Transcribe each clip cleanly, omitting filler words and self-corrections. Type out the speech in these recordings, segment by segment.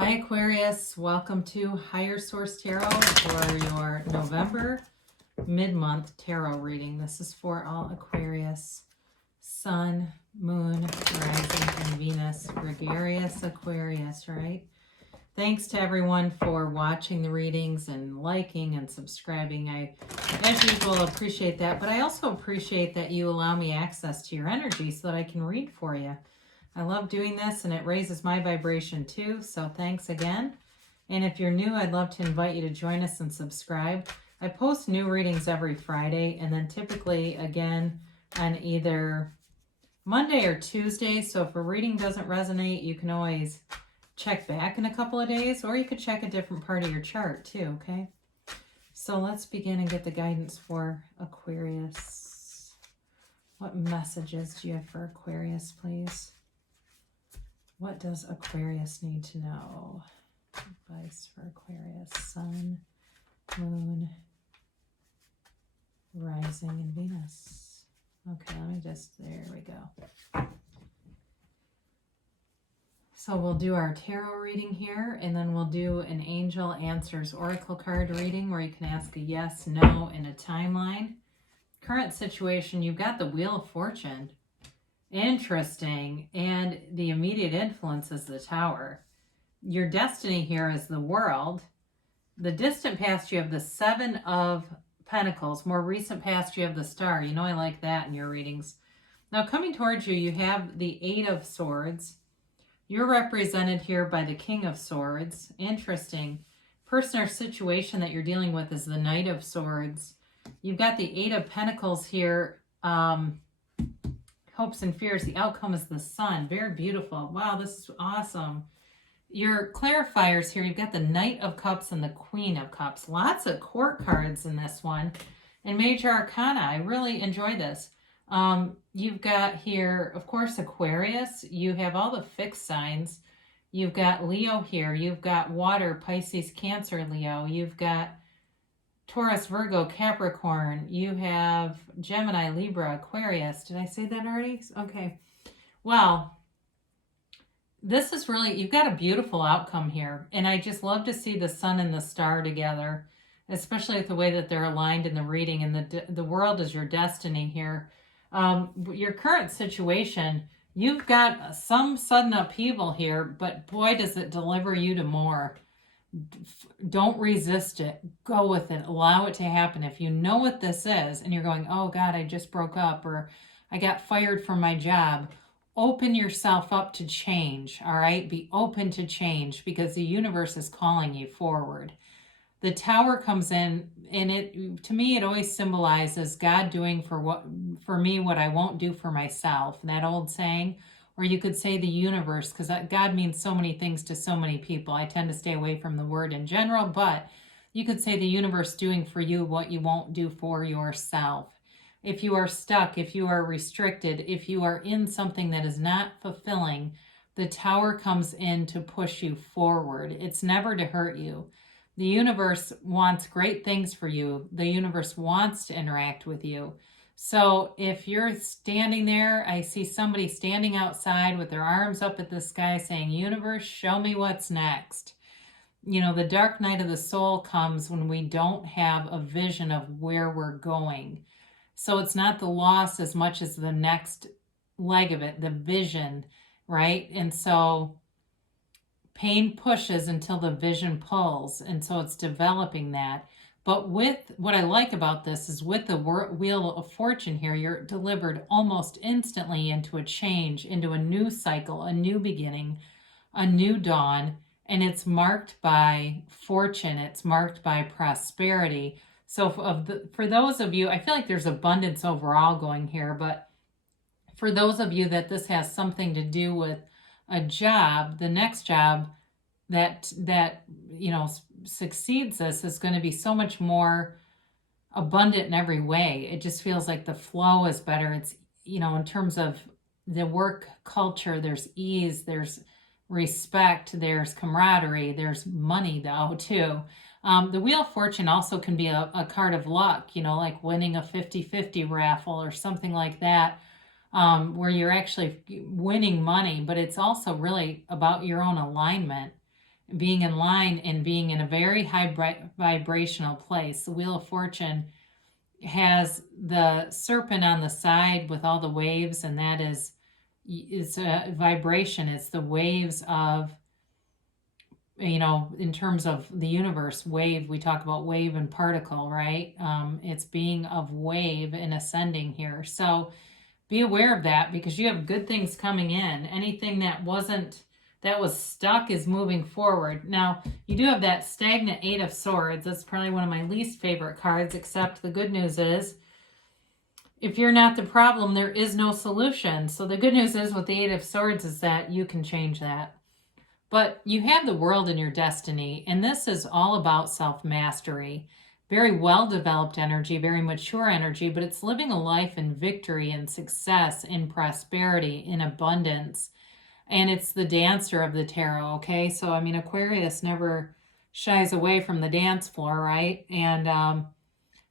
Hi Aquarius, welcome to Higher Source Tarot for your November mid-month tarot reading. This is for all Aquarius, Sun, Moon, Rising, and Venus, gregarious Aquarius, right? Thanks to everyone for watching the readings and liking and subscribing. I, as usual, appreciate that, but I also appreciate that you allow me access to your energy so that I can read for you. I love doing this and it raises my vibration too, so thanks again. And if you're new, I'd love to invite you to join us and subscribe. I post new readings every Friday and then typically again on either Monday or Tuesday. So if a reading doesn't resonate, you can always check back in a couple of days, or you could check a different part of your chart too, okay? So let's begin and get the guidance for Aquarius. What messages do you have for Aquarius, please? What does Aquarius need to know? Advice for Aquarius, Sun, Moon, Rising, and Venus. Okay, let me just, there we go. So we'll do our tarot reading here, and then we'll do an Angel Answers Oracle card reading where you can ask a yes, no, and a timeline. Current situation, you've got the Wheel of Fortune. Interesting. And the immediate influence is the Tower. Your destiny here is the World. The distant past, you have the Seven of Pentacles. More recent past, you have the Star. You know I like that in your readings. Now coming towards you, you have the Eight of Swords. You're represented here by the King of Swords. Interesting. Person or situation that you're dealing with is the Knight of Swords. You've got the Eight of Pentacles here. Hopes and fears. The outcome is the Sun. Very beautiful. Wow, this is awesome. Your clarifiers here, you've got the Knight of Cups and the Queen of Cups. Lots of court cards in this one. And Major Arcana. I really enjoy this. You've got here, of course, Aquarius. You have all the fixed signs. You've got Leo here. You've got Water, Pisces, Cancer, Leo. You've got Taurus, Virgo, Capricorn. You have Gemini, Libra, Aquarius. Did I say that already? Okay. Well, this is really, you've got a beautiful outcome here. And I just love to see the Sun and the Star together, especially with the way that they're aligned in the reading. And the world is your destiny here. Your current situation, you've got some sudden upheaval here, but boy, does it deliver you to more. Don't resist it. Go with it. Allow it to happen. If you know what this is and you're going, oh God, I just broke up, or I got fired from my job, open yourself up to change. All right. Be open to change because the universe is calling you forward. The Tower comes in and it, to me, it always symbolizes God doing for me what I won't do for myself. That old saying. Or you could say the universe, because God means so many things to so many people. I tend to stay away from the word in general, but you could say the universe doing for you what you won't do for yourself. If you are stuck, if you are restricted, if you are in something that is not fulfilling, the Tower comes in to push you forward. It's never to hurt you. The universe wants great things for you. The universe wants to interact with you. So if you're standing there, I see somebody standing outside with their arms up at the sky saying, universe, show me what's next. You know, the dark night of the soul comes when we don't have a vision of where we're going. So it's not the loss as much as the next leg of it, the vision, right? And so pain pushes until the vision pulls. And so it's developing that. But with what I like about this is with the Wheel of Fortune here, you're delivered almost instantly into a change, into a new cycle, a new beginning, a new dawn, and it's marked by fortune. It's marked by prosperity. So for those of you, I feel like there's abundance overall going here, but for those of you that this has something to do with a job, the next job that you know succeeds this is going to be so much more abundant in every way. It just feels like the flow is better. It's, you know, in terms of the work culture, there's ease, there's respect, there's camaraderie, there's money though too. The Wheel of Fortune also can be a card of luck, you know, like winning a 50-50 raffle or something like that. Where you're actually winning money, but it's also really about your own alignment. being in line and being in a very high vibrational place. The Wheel of Fortune has the serpent on the side with all the waves, and that is, it's a vibration. It's the waves of, in terms of the universe, wave, we talk about wave and particle, right? It's being of wave and ascending here. So be aware of that, because you have good things coming in. Anything that was stuck is moving forward. Now, you do have that stagnant Eight of Swords. That's probably one of my least favorite cards, except the good news is, if you're not the problem, there is no solution. So the good news is with the Eight of Swords is that you can change that. But you have the world in your destiny, and this is all about self-mastery. Very well-developed energy, very mature energy, but it's living a life in victory and success, in prosperity, in abundance. And it's the dancer of the tarot, okay? So, I mean, Aquarius never shies away from the dance floor, right? And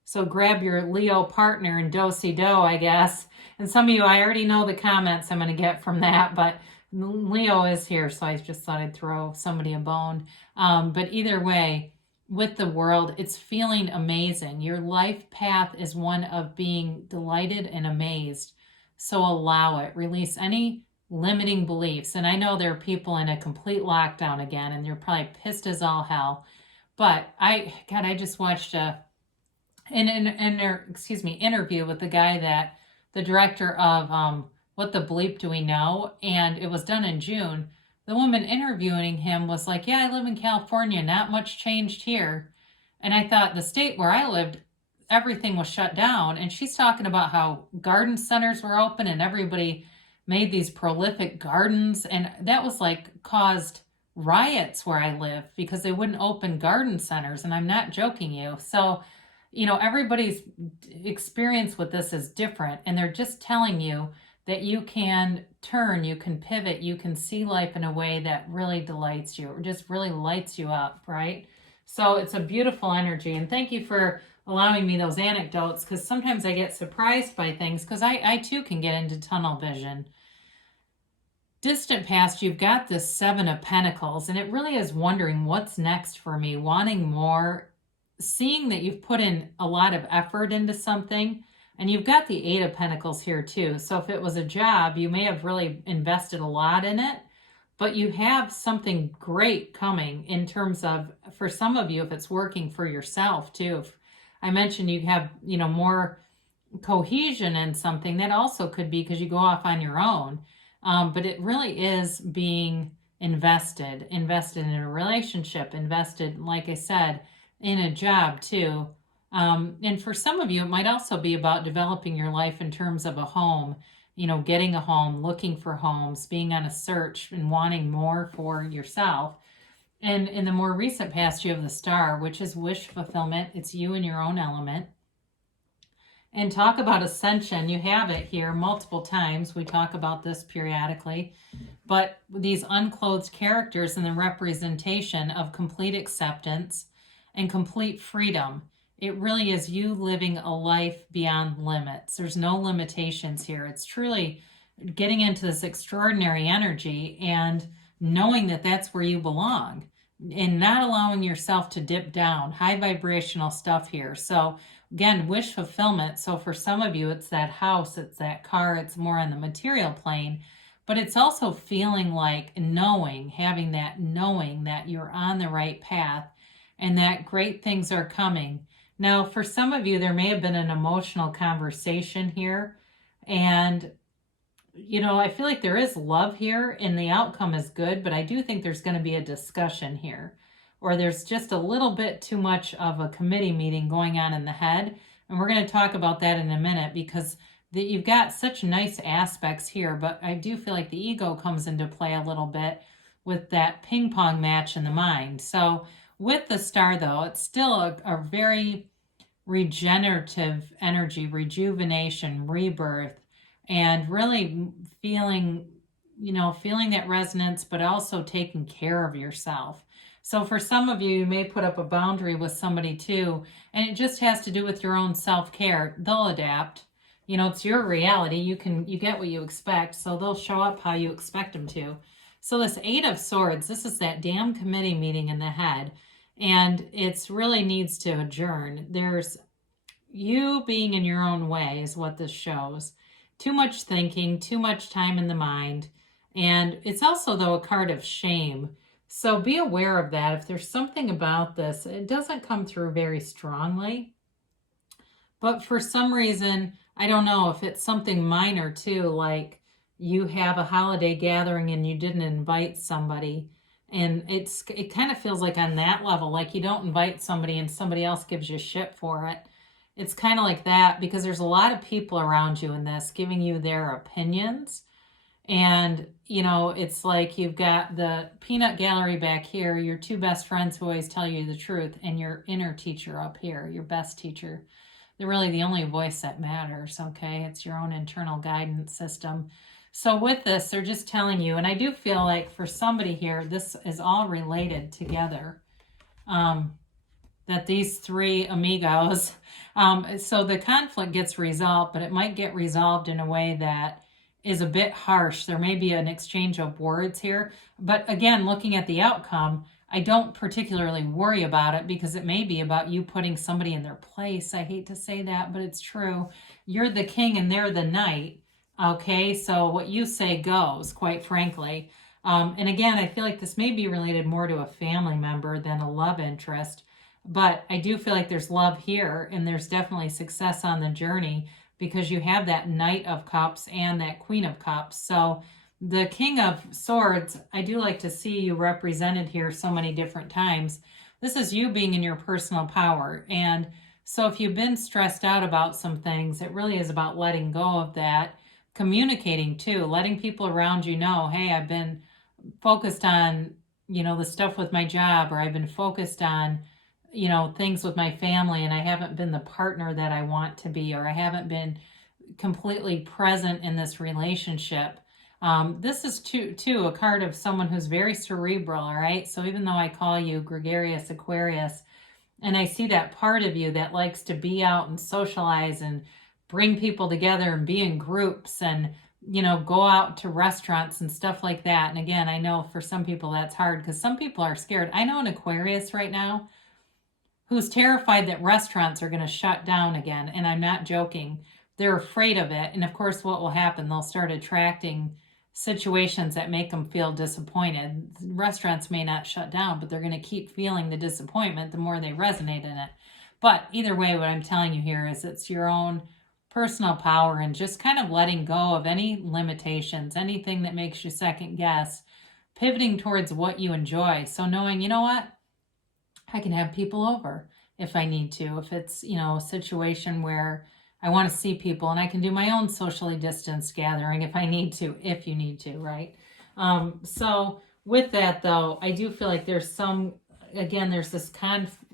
so grab your Leo partner and do-si-do, I guess. And some of you, I already know the comments I'm going to get from that, but Leo is here, so I just thought I'd throw somebody a bone. But either way, with the world, it's feeling amazing. Your life path is one of being delighted and amazed. So allow it. Release any limiting beliefs. And I know there are people in a complete lockdown again, and they're probably pissed as all hell. But I just watched an interview with the guy the director of What the Bleep Do We Know? And it was done in June. The woman interviewing him was like, yeah, I live in California. Not much changed here. And I thought the state where I lived, everything was shut down. And she's talking about how garden centers were open and everybody made these prolific gardens. And that was caused riots where I live because they wouldn't open garden centers. And I'm not joking you. So, everybody's experience with this is different. And they're just telling you that you can turn, you can pivot, you can see life in a way that really delights you, or just really lights you up, right? So it's a beautiful energy. And thank you for allowing me those anecdotes, because sometimes I get surprised by things, because I too can get into tunnel vision. Distant past, you've got this Seven of Pentacles, and it really is wondering what's next for me, wanting more, seeing that you've put in a lot of effort into something. And you've got the Eight of Pentacles here too. So if it was a job, you may have really invested a lot in it, but you have something great coming in terms of, for some of you, if it's working for yourself too. If I mentioned you have, more cohesion in something, that also could be because you go off on your own. But it really is being invested in a relationship, invested, like I said, in a job too. And for some of you, it might also be about developing your life in terms of a home, getting a home, looking for homes, being on a search and wanting more for yourself. And in the more recent past, you have the Star, which is wish fulfillment. It's you in your own element. And talk about ascension. You have it here multiple times. We talk about this periodically. But these unclothed characters and the representation of complete acceptance and complete freedom. It really is you living a life beyond limits. There's no limitations here. It's truly getting into this extraordinary energy and knowing that that's where you belong, and not allowing yourself to dip down. High vibrational stuff here. So again, wish fulfillment. So for some of you, it's that house, it's that car, it's more on the material plane, but it's also feeling like having that knowing that you're on the right path and that great things are coming. Now, for some of you, there may have been an emotional conversation here. And, I feel like there is love here and the outcome is good, but I do think there's going to be a discussion here. Or there's just a little bit too much of a committee meeting going on in the head. And we're going to talk about that in a minute, because you've got such nice aspects here. But I do feel like the ego comes into play a little bit with that ping pong match in the mind. So with the Star, though, it's still a very regenerative energy, rejuvenation, rebirth, and really feeling that resonance, but also taking care of yourself. So for some of you, you may put up a boundary with somebody too, and it just has to do with your own self-care. They'll adapt. It's your reality. You get what you expect, so they'll show up how you expect them to. So this Eight of Swords, this is that damn committee meeting in the head, and it's really needs to adjourn. There's you being in your own way is what this shows. Too much thinking, too much time in the mind. And it's also, though, a card of shame. So be aware of that. If there's something about this, it doesn't come through very strongly. But for some reason, I don't know if it's something minor too, like you have a holiday gathering and you didn't invite somebody. And it kind of feels like on that level, like you don't invite somebody and somebody else gives you shit for it. It's kind of like that because there's a lot of people around you in this giving you their opinions. And, you know, it's like you've got the peanut gallery back here, your two best friends who always tell you the truth, and your inner teacher up here, your best teacher. They're really the only voice that matters, okay? It's your own internal guidance system. So with this, they're just telling you, and I do feel like for somebody here, this is all related together. That these three amigos, so the conflict gets resolved, but it might get resolved in a way that is a bit harsh. There may be an exchange of words here, but again, looking at the outcome, I don't particularly worry about it because it may be about you putting somebody in their place. I hate to say that, but it's true. You're the king and they're the knight. Okay, so what you say goes, quite frankly. And again, I feel like this may be related more to a family member than a love interest. But I do feel like there's love here and there's definitely success on the journey because you have that Knight of Cups and that Queen of Cups. So the King of Swords, I do like to see you represented here so many different times. This is you being in your personal power. And so if you've been stressed out about some things, it really is about letting go of that, communicating too, letting people around you know, hey, I've been focused on, you know, the stuff with my job, or I've been focused on, you know, things with my family, and I haven't been the partner that I want to be, or I haven't been completely present in this relationship. This is too a card of someone who's very cerebral, all right? So even though I call you gregarious Aquarius, and I see that part of you that likes to be out and socialize and bring people together and be in groups and, you know, go out to restaurants and stuff like that. And again, I know for some people that's hard because some people are scared. I know an Aquarius right now who's terrified that restaurants are going to shut down again. And I'm not joking. They're afraid of it. And of course, what will happen? They'll start attracting situations that make them feel disappointed. Restaurants may not shut down, but they're going to keep feeling the disappointment the more they resonate in it. But either way, what I'm telling you here is it's your own personal power and just kind of letting go of any limitations, anything that makes you second guess, pivoting towards what you enjoy. So knowing, you know what? I can have people over if I need to. If it's, you know, a situation where I want to see people and I can do my own socially distanced gathering if I need to, if you need to, right? So with that though, I do feel like there's some, again, there's this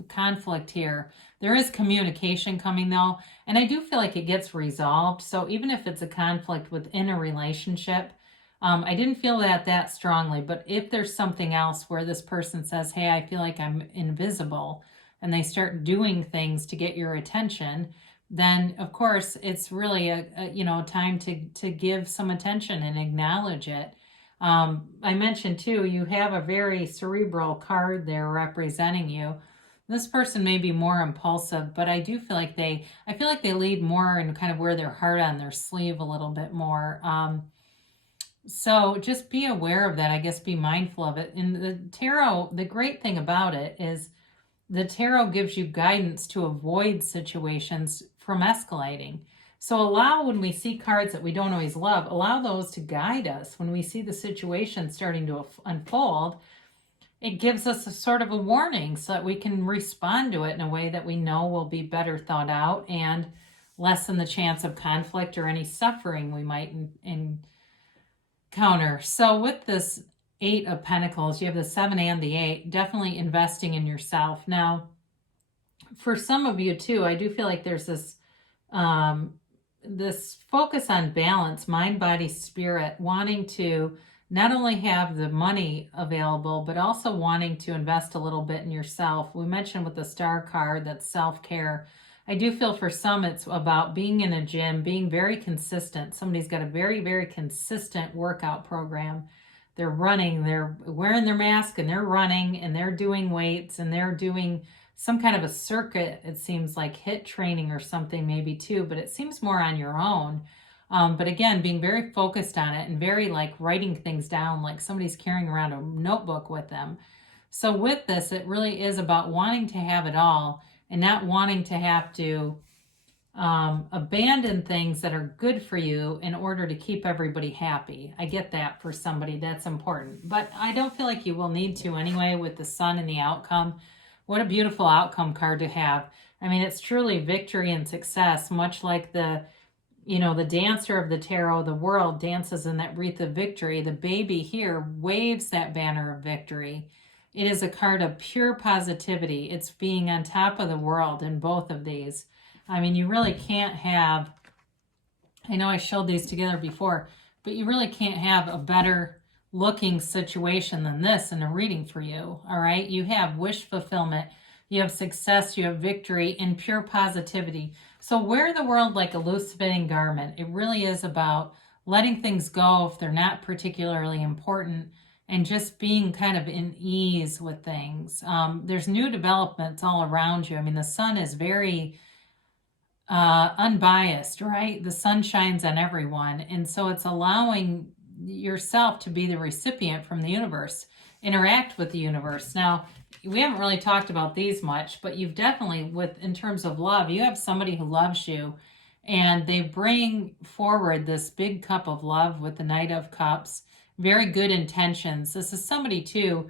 conflict here. There is communication coming though, and I do feel like it gets resolved. So even if it's a conflict within a relationship, I didn't feel that strongly, but if there's something else where this person says, hey, I feel like I'm invisible, and they start doing things to get your attention, then of course it's really a you know, time to give some attention and acknowledge it. I mentioned too, you have a very cerebral card there representing you. This person may be more impulsive, but I do feel like I feel like they lead more and kind of wear their heart on their sleeve a little bit more. So just be aware of that. I guess be mindful of it. In the tarot, the great thing about it is the tarot gives you guidance to avoid situations from escalating. So allow, when we see cards that we don't always love, allow those to guide us. When we see the situation starting to unfold, it gives us a sort of a warning so that we can respond to it in a way that we know will be better thought out and lessen the chance of conflict or any suffering we might encounter. So with this Eight of Pentacles, you have the 7 and the 8, definitely investing in yourself. Now, for some of you too, I do feel like there's this this focus on balance, mind, body, spirit, wanting to not only have the money available, but also wanting to invest a little bit in yourself. We mentioned with the Star card, that's self-care. I do feel for some it's about being in a gym, being very consistent. Somebody's got a very, very consistent workout program. they're running, they're wearing their mask and they're running and they're doing weights and they're doing some kind of a circuit. It seems like HIIT training or something maybe too, but it seems more on your own. But again, being very focused on it and very like writing things down, like somebody's carrying around a notebook with them. So with this, it really is about wanting to have it all and not wanting to have to abandon things that are good for you in order to keep everybody happy. I get that for somebody, that's important. But I don't feel like you will need to anyway with the sun and the outcome. What a beautiful outcome card to have. I mean, it's truly victory and success, much like the dancer of the tarot, the world dances in that wreath of victory. The baby here waves that banner of victory. It is a card of pure positivity. It's being on top of the world in both of these. I mean, you really can't have, I know I showed these together before, but you really can't have a better looking situation than this in a reading for you, all right? You have wish fulfillment, you have success, you have victory, and pure positivity. So wear the world like a loose-fitting garment. It really is about letting things go if they're not particularly important and just being kind of in ease with things. There's new developments all around you. I mean, the sun is very unbiased, right? The sun shines on everyone. And so it's allowing yourself to be the recipient from the universe, interact with the universe. Now, we haven't really talked about these much, but you've definitely, in terms of love, you have somebody who loves you and they bring forward this big cup of love with the Knight of Cups. Very good intentions. This is somebody too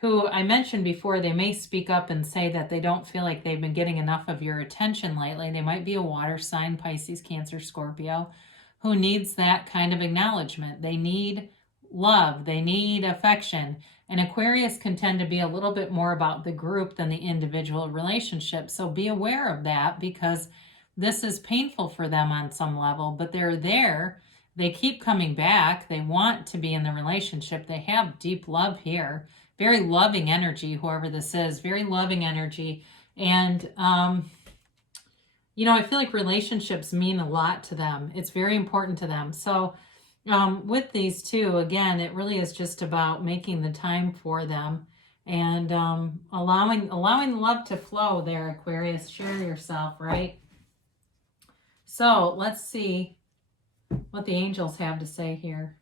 who I mentioned before, they may speak up and say that they don't feel like they've been getting enough of your attention lately. They might be a water sign, Pisces, Cancer, Scorpio, who needs that kind of acknowledgement. They need love. They need affection. And Aquarius can tend to be a little bit more about the group than the individual relationship. So be aware of that because this is painful for them on some level, but they're there. They keep coming back. They want to be in the relationship. They have deep love here. Very loving energy, whoever this is, very loving energy. And, I feel like relationships mean a lot to them. It's very important to them. So with these two, again, it really is just about making the time for them and allowing love to flow there, Aquarius. Share yourself, right? So let's see what the angels have to say here.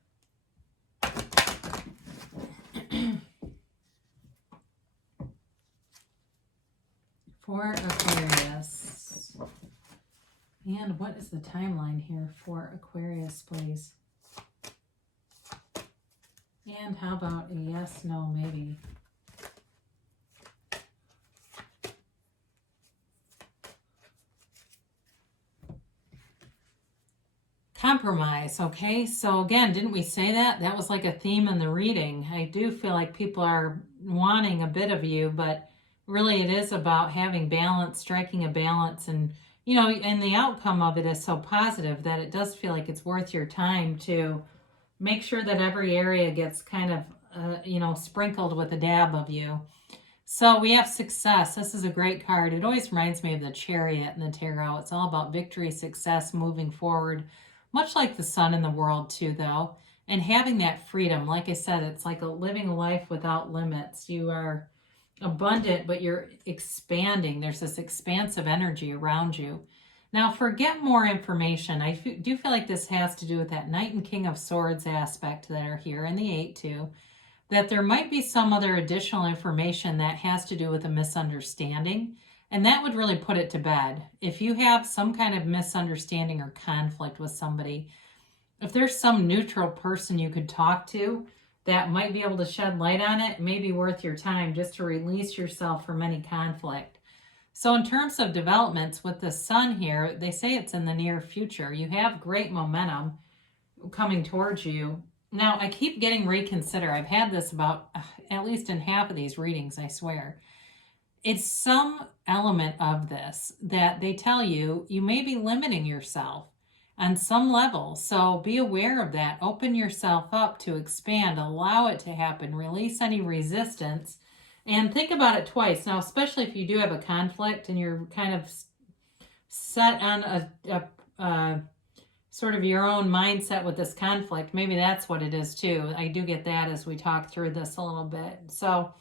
For Aquarius. And what is the timeline here for Aquarius, please? And how about a yes, no, maybe? Compromise, okay? So again, didn't we say that? That was like a theme in the reading. I do feel like people are wanting a bit of you, but really it is about having balance, striking a balance, and and the outcome of it is so positive that it does feel like it's worth your time to make sure that every area gets kind of sprinkled with a dab of you. So we have success. This is a great card. It always reminds me of the Chariot in the tarot. It's all about victory, success, moving forward, much like the sun in the world too, though, and having that freedom. Like I said, it's like living a life without limits. You are abundant, but you're expanding. There's this expansive energy around you. Now, for get more information, I do feel like this has to do with that Knight and King of Swords aspect that are here in the 8 too, that there might be some other additional information that has to do with a misunderstanding, and that would really put it to bed. If you have some kind of misunderstanding or conflict with somebody, if there's some neutral person you could talk to that might be able to shed light on it, it may be worth your time just to release yourself from any conflict. So in terms of developments with the sun here, they say it's in the near future. You have great momentum coming towards you. Now, I keep getting reconsider. I've had this about at least in half of these readings, I swear. It's some element of this that they tell you may be limiting yourself on some level. So be aware of that. Open yourself up to expand. Allow it to happen. Release any resistance. And think about it twice. Now, especially if you do have a conflict and you're kind of set on sort of your own mindset with this conflict. Maybe that's what it is too. I do get that as we talk through this a little bit. So,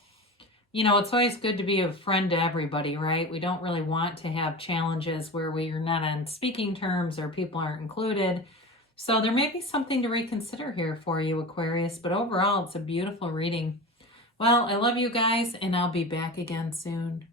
you know, it's always good to be a friend to everybody, right? We don't really want to have challenges where we are not on speaking terms or people aren't included. So there may be something to reconsider here for you, Aquarius, but overall, it's a beautiful reading. Well, I love you guys, and I'll be back again soon.